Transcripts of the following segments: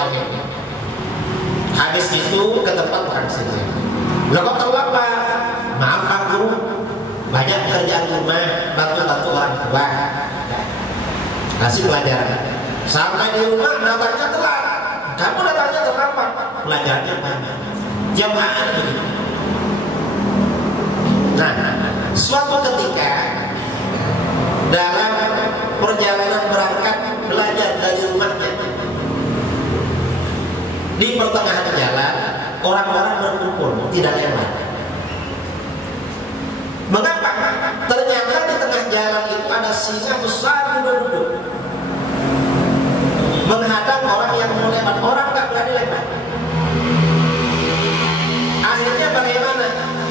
tauhid. Habis itu ke tempat tukang sihir. Lah kok terlambat? Maaf Pak Guru, banyak kerjaan rumah, bantu-bantu orang tua. Kasih pelajaran. Sampai di rumah datangnya telat. Kamu datangnya terlambat. Pelajarannya banyak. Jamaah begitu. Nah, suatu ketika dalam perjalanan berangkat belajar dari rumahnya, di pertengahan jalan orang-orang berkumpul tidak lewat. Mengapa? Ternyata di tengah jalan itu ada singa besar duduk-duduk menghadang orang yang mau lewat. Orang tak berani lewat. Akhirnya bagaimana?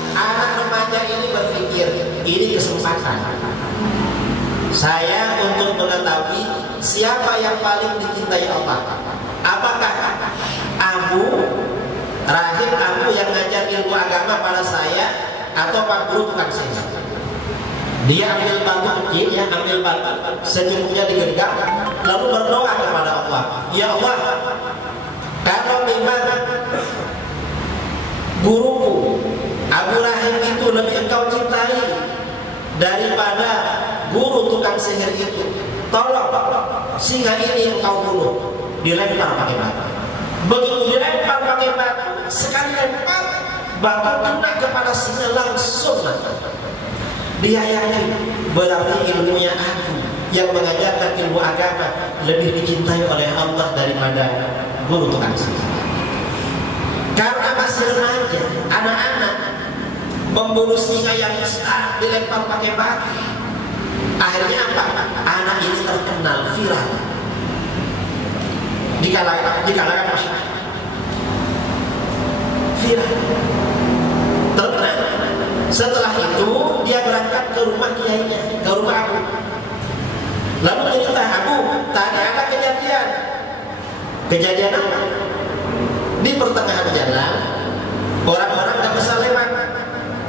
Anak remaja ini berpikir, ini kesempatan saya untuk mengetahui siapa yang paling dicintai Allah. Apakah Abu Rahim, Abu yang ngajar ilmu agama pada saya, atau Pak Guru tukang sihir? Dia ambil batu kecil, ya, ambil batu secukupnya digenggam, lalu berdoa kepada Allah. Ya Allah, kalau memang guruku Abu Rahim itu lebih engkau cintai daripada guru tukang sihir itu, tolong singa ini engkau bunuh. Dilempar pakai batu. Begitu dilempar pakai batu, sekali lempar batu kena kepada singa langsung mati. Dia yakin berarti ilmunya aku yang mengajarkan ilmu agama lebih dicintai oleh Allah daripada guru tukang sihir. Karena masih remaja, anak-anak, membunuh singa yang besar dilempar pakai batu. Akhirnya apa? Anak ini terkenal viral di kalangan masyarakat. Viral, terkenal. Setelah itu dia berangkat ke rumah kiainya, ke rumah Abu. Lalu cerita, Abu, tadi ada kejadian. Kejadian apa? Di pertengahan jalan orang-orang tidak bisa lewat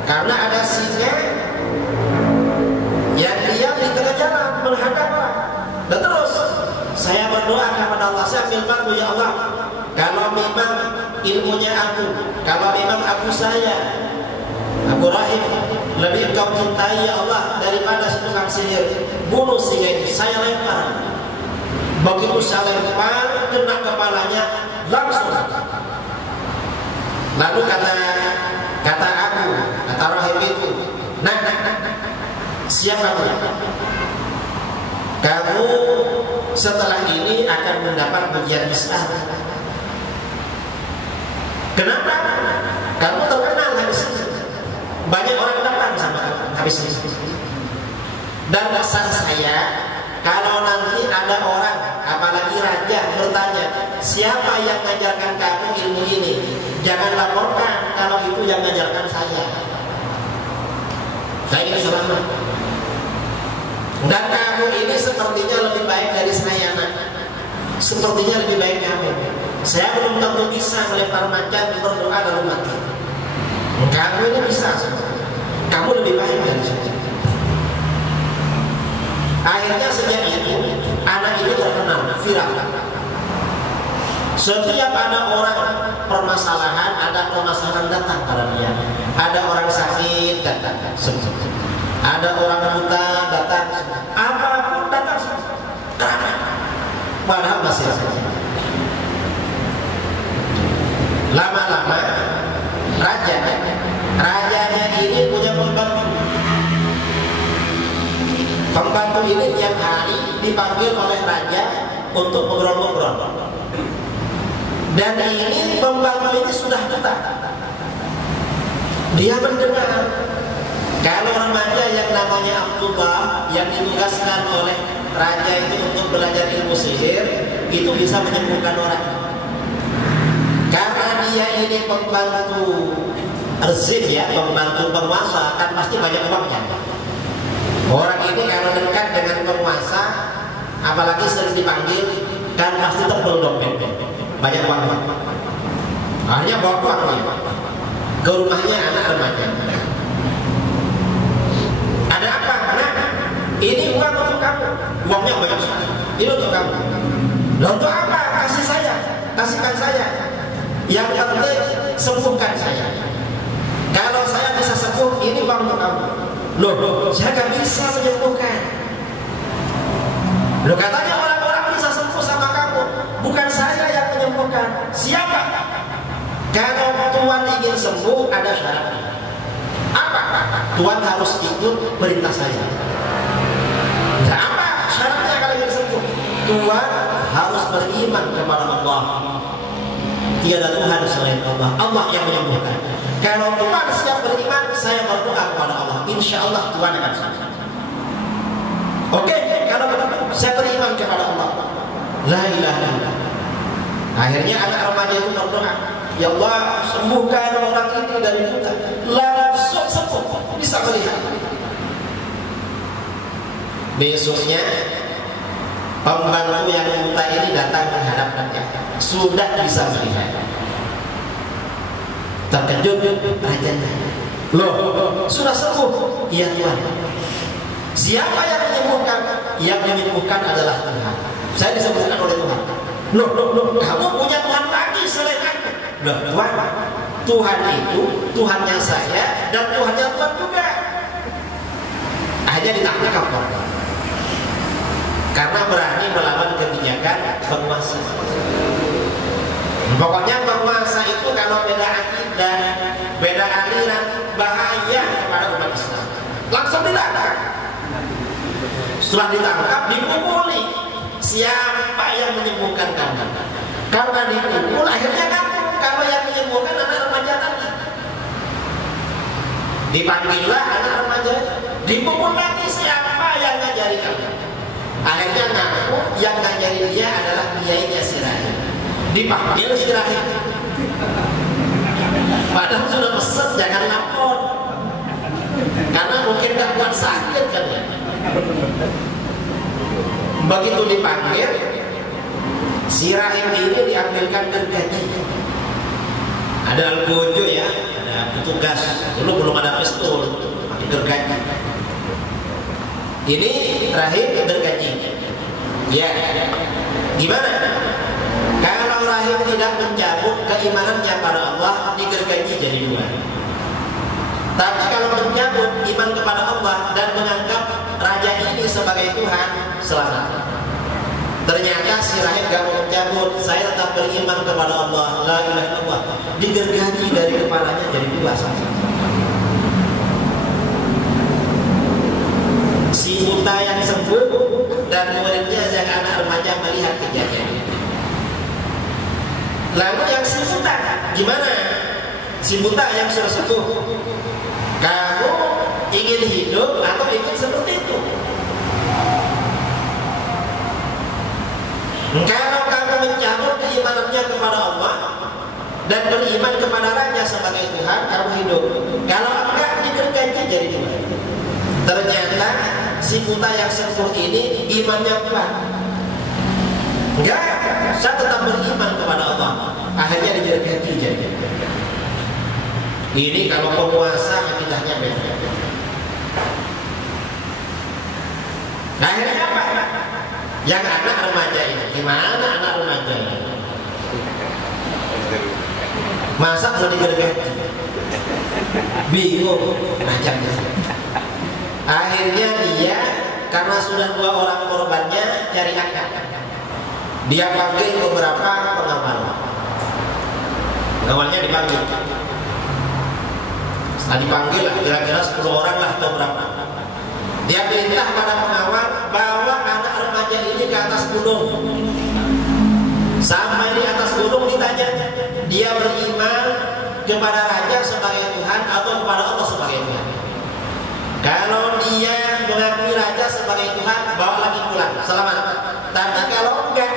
karena ada singa yang diam di tengah jalan menghadap. Dan terus saya berdoa kepada Allah, saya ambil batu, ya Allah, kalau memang ilmunya aku, kalau memang aku saya Abu Rahim lebih engkau cintai ya Allah daripada si tukang sihir, bunuh singa ini. Saya lempar. Begitu saya lempar, kena kepalanya langsung. Lalu kata aku, kata Rahim itu, nah, siapa kamu? Kamu setelah ini akan mendapat ujian besar. Kenapa? Kamu terkenal habis ini. Banyak orang datang sama kamu habis ini. Dan pesan saya, kalau nanti ada orang, apalagi raja, bertanya, siapa yang mengajarkan kamu ilmu ini? Jangan laporkan kalau itu yang mengajarkan saya. Saya ini selamat. Dan kamu ini sepertinya lebih baik dari saya, nak. Sepertinya lebih baik kamu. Saya belum tentu bisa melempar macan, berdoa dalam mati. Kamu ini bisa. Kamu lebih baik dari saya. Akhirnya sejak itu anak ini terkenal, viral. Setiap ada orang permasalahan datang pada dia. Ada orang sakit datang, ada orang buta datang, apapun datang. Padahal masih sakit. Lama-lama rajanya ini punya pembantu. Pembantu ini tiap hari dipanggil oleh raja untuk ngobrol-ngobrol. Dan ini pembantu ini sudah buta. Dia mendengar kalau remaja yang namanya Abdullah yang ditugaskan oleh raja itu untuk belajar ilmu sihir itu bisa menyembuhkan orang. Karena dia ini pembantu rezim, ya, pembantu penguasa, kan pasti banyak uangnya. Orang ini kalau dekat dengan penguasa, apalagi sering dipanggil, kan pasti tebel dompetnya, banyak uangnya. Akhirnya bawa uangnya ke rumahnya anak remaja. Ada apa? Nah, ini uang untuk kamu. Uangnya banyak sekali. Ini untuk kamu. Lalu untuk apa? Kasih saya. Kasih kasihkan saya. Yang penting sembuhkan saya. Kalau saya bisa sembuh, ini uang untuk kamu. Loh, saya gak bisa menyembuhkan. Loh, katanya orang-orang bisa sembuh sama kamu. Bukan saya yang menyembuhkan. Siapa? Kalau Tuhan ingin sembuh, ada syaratnya. Apa? Tuhan harus ikut perintah saya. Nah, apa syaratnya kalau ingin sembuh? Tuhan harus beriman kepada Allah. Tiada Tuhan selain Allah. Allah yang menyembuhkan. Kalau Tuhan siap beriman, saya berdoa kepada Allah. Insya Allah Tuhan akan sembuh. Oke, kalau saya beriman kepada Allah, la ilaha illallah. Akhirnya anak remaja itu berdoa, ya Allah, sembuhkan orang ini dari buta. Langsung sembuh, bisa melihat. Besoknya pembantu yang buta ini datang menghadapkannya, sudah bisa melihat. Terkejut rajanya, loh, sudah sembuh? Iya Tuhan. Siapa yang menyembuhkan? Yang menyembuhkan adalah Tuhan. Saya disembuhkan oleh Tuhan. Loh, kamu punya Tuhan lagi selain aku? Loh, Tuhan itu Tuhannya saya dan Tuhannya Tuhan juga. Akhirnya ditangkap orang. Karena berani melawan kebijakan penguasa. Pokoknya penguasa itu kalau beda akidah, beda aliran, bahaya kepada umat Islam. Langsung ditangkap. Setelah ditangkap, dipukuli. Siapa yang menyembuhkan kamu? Karena dipukul, akhirnya kamu. Kalau yang menyembuhkan anak remaja tadi. Dipanggillah anak remaja, dipukul lagi. Siapa yang ngajari kamu? Akhirnya ngaku yang ngajari dia adalah biayanya si Rahim. Dipanggil si Rahim. Padahal sudah pesan jangan lapor. Karena mungkin gak kuat sakit kan ya. Begitu dipanggil, si Rahim ini diambilkan gergaji. Ada algojo ya, ada petugas. Dulu belum ada pistol, pakai gergaji. Ini Rahim gergaji. Ya, gimana? Kalau Rahim tidak mencabut keimanannya pada Allah, digergaji jadi dua. Tapi kalau mencabut iman kepada Allah dan menganggap raja ini sebagai Tuhan, selamat. Ternyata si Rahim gak mau mencabut, saya tetap beriman kepada Allah, la ilaha illallah. Digergaji dari kepalanya jadi dua saja. Si buta yang sembuh dan muridnya yang anak remaja melihat kejadian. Lalu yang si buta gimana? Si buta yang sudah sembuh, kamu ingin hidup atau ingin seperti itu? Kalau kamu mencabut keimanannya kepada Allah dan beriman kepada Raja sebagai Tuhan, kamu hidup. Kalau enggak, digergaji jadi dua. Ternyata si buta yang sembuh ini imannya kuat. Enggak, saya tetap beriman kepada Allah. Akhirnya digergaji jadi. Ini kalau penguasa akidahnya beda. Akhirnya apa? Yang anak remaja ini, gimana anak remaja ini? Masa mau digergaji? Bingung macamnya. Akhirnya dia karena sudah dua orang korbannya cari akal. Dia panggil beberapa pengawal. Pengawalnya dipanggil. Setelah dipanggil kira-kira 10 orang lah atau berapa. Dia perintah pada pengawal bawa anak remaja ini ke atas gunung. Sampai di atas gunung ditanya, dia beriman kepada raja sebagai Tuhan atau kepada Allah sebagai Tuhan. Kalau dia mengakui raja sebagai Tuhan, bawa lagi pulang, selamat. Tapi kalau enggak,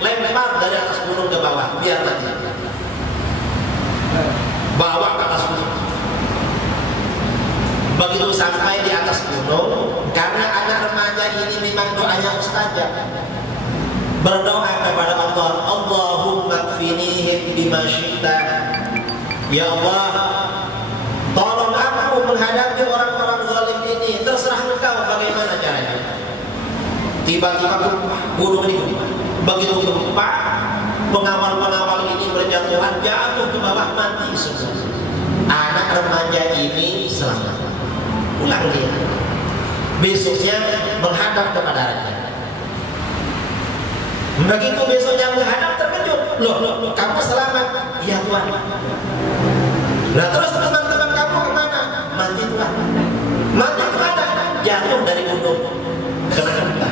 lempar dari atas gunung ke bawah, biar mati. Bawa ke atas gunung. Begitu sampai di atas gunung, karena anak remaja ini memang doanya mustajab, berdoa kepada Allah, Allahumma kfinihim bima syi'ta. Ya Allah, tolong aku menghadapi orang-orang zalim ini, terserah engkau bagaimana caranya. Tiba-tiba gunung ini gempa. Begitu gempa, pengawal-pengawal ini berjatuhan, jatuh ke bawah, mati semua. Anak remaja ini selamat, pulang dia. Besoknya menghadap kepada raja. Begitu besoknya menghadap, terkejut, loh, kamu selamat? Iya Tuhan. Nah terus teman-teman kamu kemana? Mati Tuhan. Mati kemana? Jatuh dari gunung. Kenapa?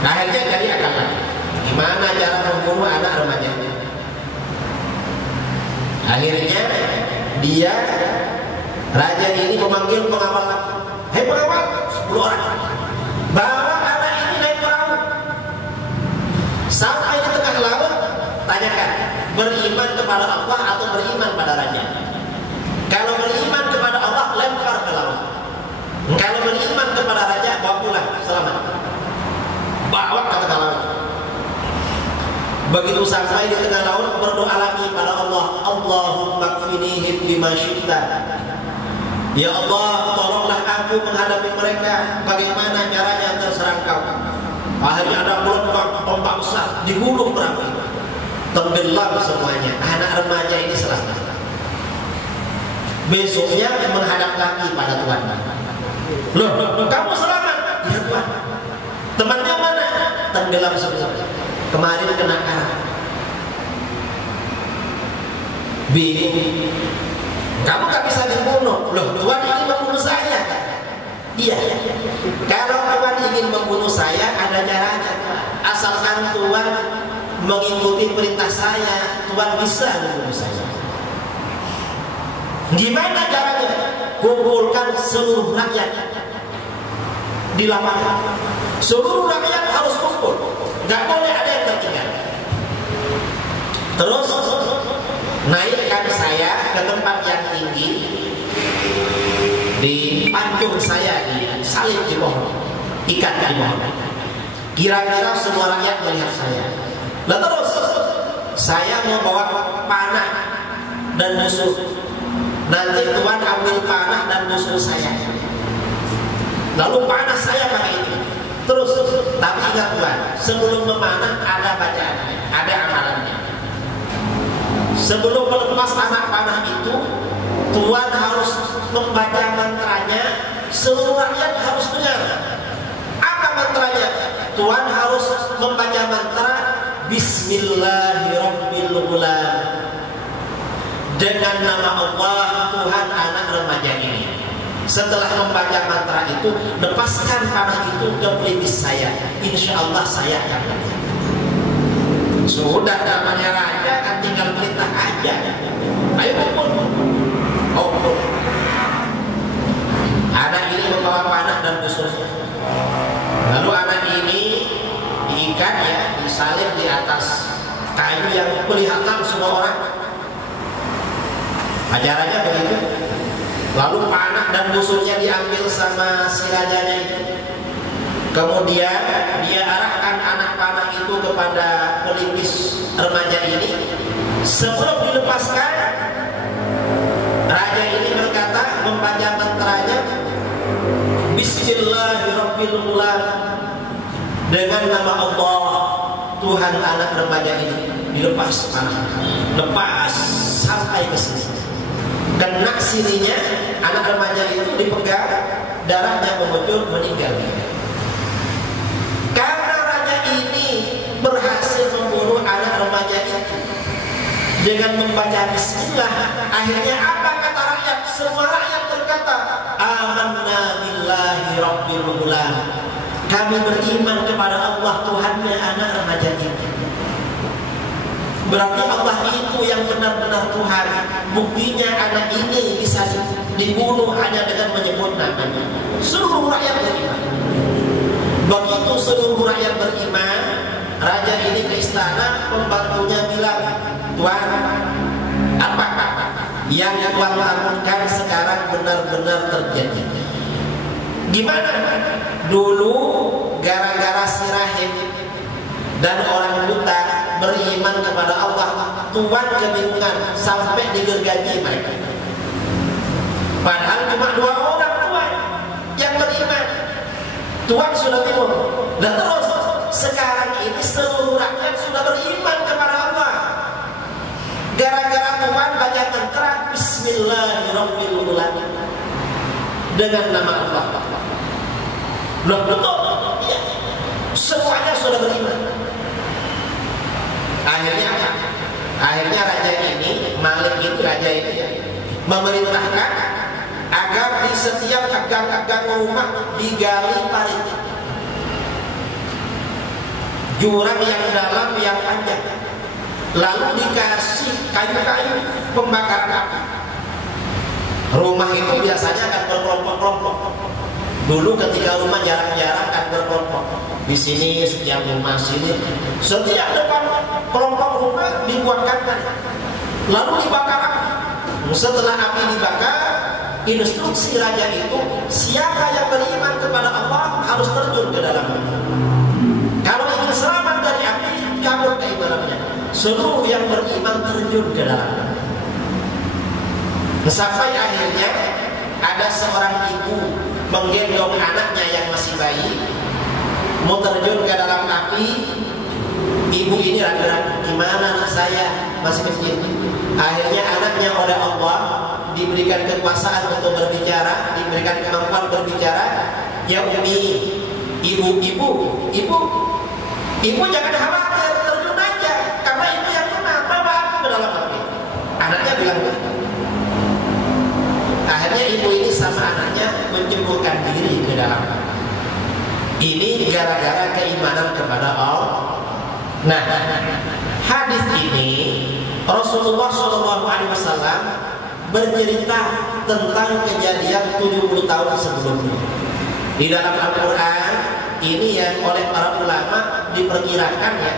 Akhirnya jadi akal lagi. Gimana cara membunuh anak remaja? Akhirnya dia, raja ini memanggil pengawal lagi. Hei pengawal, 10 orang, bawa anak ini naik perahu sampai di tengah laut. Tanyakan, beriman kepada Allah atau beriman pada raja? Kalau beriman kepada Allah, lempar ke laut. Kalau beriman kepada raja, bawa pulang selamat. Bawa ke tengah laut. Begitu sampai di tengah laut, berdoa lagi pada Allah, Allahumma kfinihim bima syi'ta. Ya Allah, tolonglah aku menghadapi mereka. Bagaimana caranya, terserah Engkau. Akhirnya ada gelombang ombak besar di gunung perahu, tenggelam semuanya. Anak remaja ini selamat. Besoknya menghadap lagi pada Tuhan. Loh, kamu selamat? Ya Tuhan. Temannya mana? Tenggelam semua. Kemarin kena karat. Bingung. Kamu gak bisa dibunuh. Loh, Tuhan ingin membunuh saya. Iya. Kalau Tuhan ingin membunuh saya, ada caranya. Asalkan Tuhan mengikuti perintah saya, Tuhan bisa membunuh saya. Gimana caranya? Kumpulkan seluruh rakyat di lapangan. Seluruh rakyat harus kumpul. Gak boleh ada yang tertinggal. Terus naikkan saya ke tempat yang tinggi, dipancung saya, disalib di pohon, ikat di pohon. Kira-kira semua rakyat melihat saya. Lalu terus saya mau bawa panah dan busur. Nanti Tuhan ambil panah dan busur saya. Lalu panah saya pakai itu. Terus, tapi ingat Tuhan, sebelum memanah ada bacaan, ada amalannya. Sebelum melepas anak panah itu, Tuhan harus membaca mantranya. Seluruh rakyat harus dengar. Apa mantranya? Tuhan harus membaca mantra Bismillahirrahmanirrahim. Dengan nama Allah, Tuhan anak remaja ini. Setelah membaca mantra itu, lepaskan panah itu ke pelipis saya. Insya Allah saya akan mati. Sudah namanya raja kan tinggal perintah aja. Ayo kumpul. Oh, anak ini membawa panah dan busurnya. Lalu anak ini diikat, ya, disalib di atas kayu yang kelihatan semua orang. Ajarannya begitu. Lalu panah dan busurnya diambil sama si rajanya itu. Kemudian dia arahkan anak panah itu kepada pelipis remaja ini. Sebelum dilepaskan, raja ini berkata, membaca mantranya Bismillahirrahmanirrahim. Dengan nama Allah, Tuhan anak remaja ini. Dilepas panah, lepas sampai ke sini. Kena sininya, anak remaja itu dipegang, darahnya mengucur, meninggal. Karena raja ini berhasil membunuh anak remaja itu dengan membaca Bismillah, akhirnya apa kata rakyat? Semua rakyat berkata, Amanna billahi rabbil alamin. Kami beriman kepada Allah, Tuhannya anak remaja ini. Berarti Allah itu yang benar-benar Tuhan. Buktinya anak ini bisa dibunuh hanya dengan menyebut namanya. Seluruh rakyat beriman. Begitu seluruh rakyat beriman, raja ini ke istana, pembantunya bilang, Tuhan, apa yang Tuhan lakukan sekarang benar-benar terjadi? Gimana? Dulu gara-gara si rahib dan orang buta beriman kepada Allah, Tuhan kebingungan sampai digergaji mereka. Padahal cuma 2 orang Tuhan yang beriman. Tuhan sudah timur. Dan terus sekarang ini seluruh rakyat sudah beriman kepada Allah. Gara-gara Tuhan banyak mantra Bismillahirrahmanirrahim dengan nama Allah. Loh betul? Ya. Semuanya sudah beriman. Akhirnya raja ini, Malik itu raja ini ya, memerintahkan agar di setiap gang-gang rumah digali parit, jurang yang dalam yang panjang, lalu dikasih kayu-kayu pembakaran api. Rumah itu biasanya akan berkelompok-kelompok. Dulu ketika rumah jarang-jarang akan berkelompok. Di sini setiap rumah sini, setiap depan kelompok rumah dibuatkan, lalu dibakar api. Setelah api dibakar, instruksi raja itu, siapa yang beriman kepada Allah harus terjun ke dalam api. Kalau ingin selamat dari api, kabur keimanannya. Seluruh yang beriman terjun ke dalam api. Sampai akhirnya ada seorang ibu menggendong anaknya yang masih bayi, mau terjun ke dalam api. Ibu ini ragu-ragu, gimana anak saya masih kecil. Akhirnya anaknya oleh Allah diberikan kekuasaan untuk berbicara, diberikan kemampuan berbicara. Ya Umi, ibu jangan khawatir, terjun aja, karena ibu yang menang, bawa aku ke dalam api. Anaknya bilang begitu. Akhirnya ibu ini sama anaknya menjemurkan diri ke dalam api. Ini gara-gara keimanan kepada Allah. Nah, hadis ini Rasulullah SAW bercerita tentang kejadian 70 tahun sebelumnya. Di dalam Al-Quran ini yang oleh para ulama diperkirakan ya,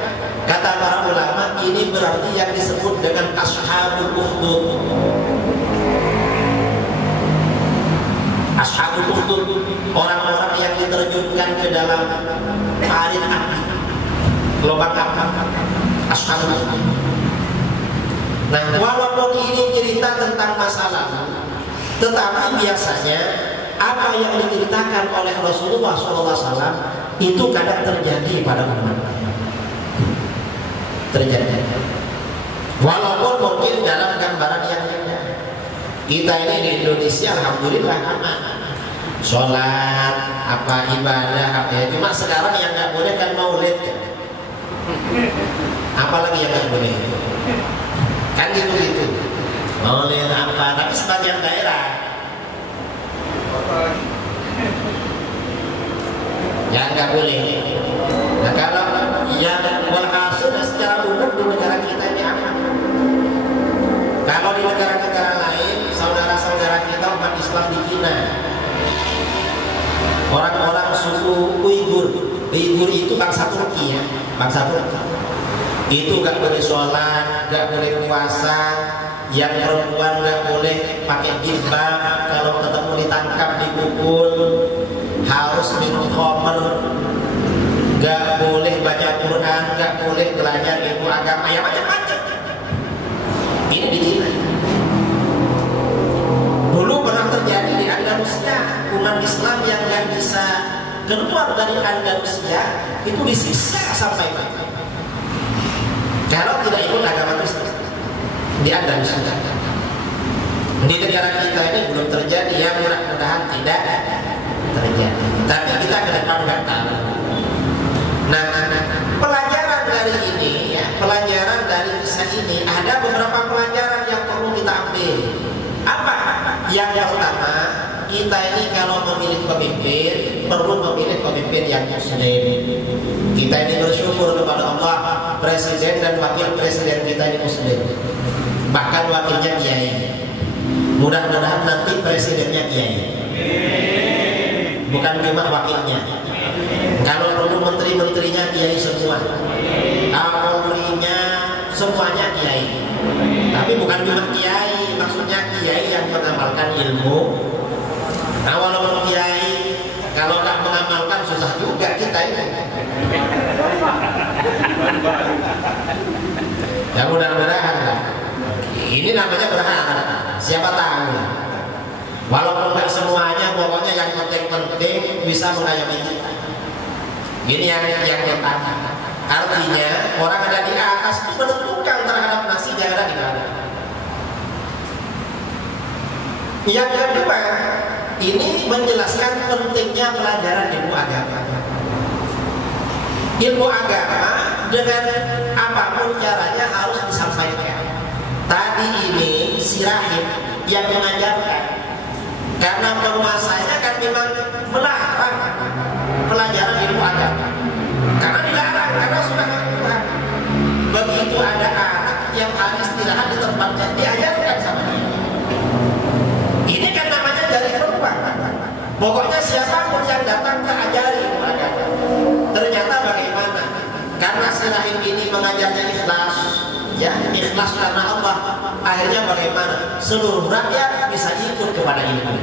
kata para ulama ini berarti yang disebut dengan Ashabul Ukhdud. Ashabul Ukhdud, orang-orang yang diterjunkan ke dalam parit api, lubang api. Ashabul Ukhdud. Nah, walaupun ini cerita tentang masa lalu, tetapi biasanya apa yang diceritakan oleh Rasulullah SAW itu kadang terjadi pada umat. Terjadi. Walaupun mungkin dalam gambaran yang beda. Kita ini di Indonesia, alhamdulillah aman. Sholat, apa ibadah, apa ya. Cuma sekarang yang nggak boleh kan maulid. Apalagi yang nggak boleh? Kan gitu-gitu. Maulid apa? Tapi sebagian daerah yang nggak boleh. Nah kalau yang walhasil secara umum di negara kita ini aman. Kalau di negara-negara lain, saudara-saudara kita umat Islam di Cina, orang-orang suku Uighur itu bangsa Turki ya, bangsa Turki. Itu nggak boleh sholat, nggak boleh puasa, yang perempuan nggak boleh pakai jilbab, kalau ketemu ditangkap dipukul, harus minum khamr, nggak boleh baca Quran, nggak boleh belajar ilmu agama, ya macam-macam. Ini di Cina. Dulu pernah terjadi di Andalusia, umat Islam yang nggak bisa keluar dari Andalusia itu disiksa sampai mati. Kalau tidak ikut agama Kristen di Andalusia. Di negara kita ini belum terjadi, ya mudah-mudahan tidak terjadi. Tapi kita ke depan nggak tahu. Nah, pelajaran dari ini, ya, pelajaran dari kisah ini ada beberapa pelajaran yang perlu kita ambil. Apa? Yang pertama, kita ini kalau memilih pemimpin perlu memilih pemimpin yang muslim. Kita ini bersyukur kepada Allah, presiden dan wakil presiden kita ini muslim. Bahkan wakilnya kiai. Mudah-mudahan nanti presidennya kiai. Bukan cuma wakilnya. Kalau perlu menteri-menterinya kiai semua. Kapolrinya semuanya kiai. Tapi bukan cuma kiai, maksudnya kiai yang mengamalkan ilmu. Nah, walaupun kiai kalau nggak mengamalkan susah juga kita ini. Ya mudah-mudahan lah. Ini namanya berharap. Siapa tahu. Walaupun nggak semuanya, pokoknya yang penting-penting bisa mengayomi kita. Ini yang pertama. Artinya orang ada di atas itu menentukan terhadap nasib yang ada di bawah. Yang kedua, ini menjelaskan pentingnya pelajaran ilmu agama. Ilmu agama dengan apapun caranya harus disampaikan. Tadi ini si rahib yang mengajarkan, karena penguasanya kan memang melarang pelajaran ilmu agama. Karena dilarang, karena sudah Tuhan. Begitu ada anak yang harus istirahat di tempatnya, diajarkan sama dia. Ini kan namanya dari peluang. Pokoknya siapapun yang datang tak ajari ilmu agama. Ternyata bagaimana? Karena si rahib ini mengajarnya ikhlas, ya ikhlas karena Allah. Akhirnya bagaimana? Seluruh rakyat bisa ikut kepada ilmu.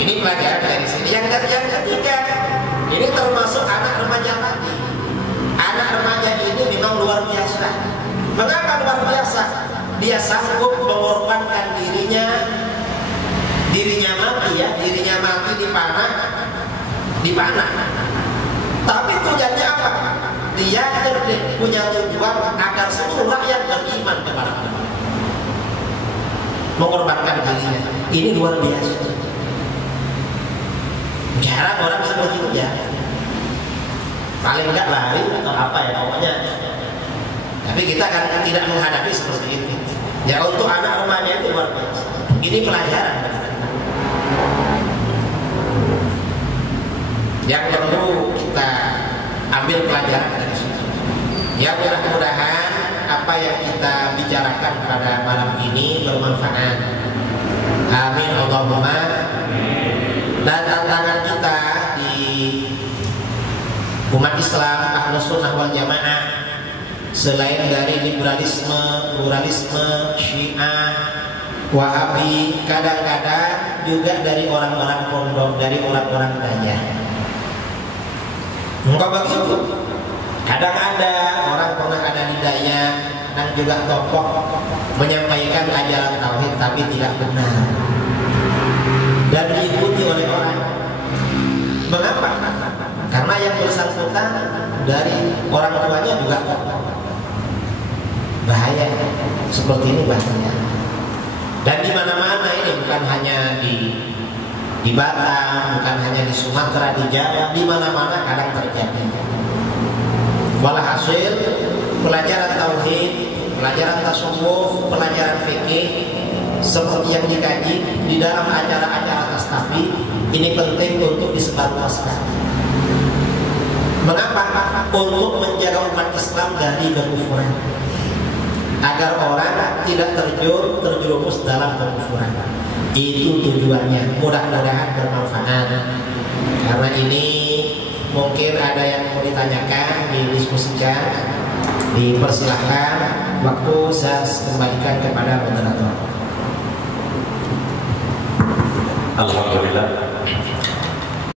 Ini pelajaran dari sini. Yang ketiga, ini termasuk anak remaja tadi. Anak remaja ini memang luar biasa. Mengapa luar biasa? Dia sanggup mengorbankan dirinya mati ya, dirinya mati dipanah. Tapi tujuannya apa? Dia punya tujuan agar seluruh rakyat beriman kepada Allah. Mengorbankan dirinya. Ini luar biasa. Jarang orang seperti itu ya. Paling enggak lari atau apa ya pokoknya. Tapi kita kan tidak menghadapi seperti itu. Ya untuk anak remaja itu luar biasa. Ini pelajaran yang perlu kita ambil pelajaran dari situ. Ya mudah-mudahan apa yang kita bicarakan pada malam ini bermanfaat. Amin Allahumma. Dan tantangan kita di umat Islam Ahlus Sunnah wal Jamaah, selain dari liberalisme, pluralisme, Syiah, Wahabi, kadang-kadang juga dari orang-orang pondok, dari orang-orang daya. Enggak begitu. Kadang ada orang pernah ada di daya dan juga tokoh menyampaikan ajaran tauhid tapi tidak benar dan diikuti oleh orang. Mengapa? Karena yang bersangkutan dari orang tuanya juga bahaya. Seperti ini bahaya. Dan di mana-mana ini bukan hanya di Batam, bukan hanya di Sumatera, di Jawa, di mana-mana kadang terjadi. Walhasil pelajaran tauhid, pelajaran tasawuf, pelajaran fikih seperti yang dikaji di dalam acara-acara tastafi ini penting untuk disebarluaskan. Mengapa? Untuk menjaga umat Islam dari kekufuran, agar orang tidak terjerumus dalam kekufuran. Itu tujuannya. Mudah-mudahan bermanfaat. Karena ini mungkin ada yang mau ditanyakan, didiskusikan, dipersilahkan. Waktu saya kembalikan kepada moderator. Alhamdulillah.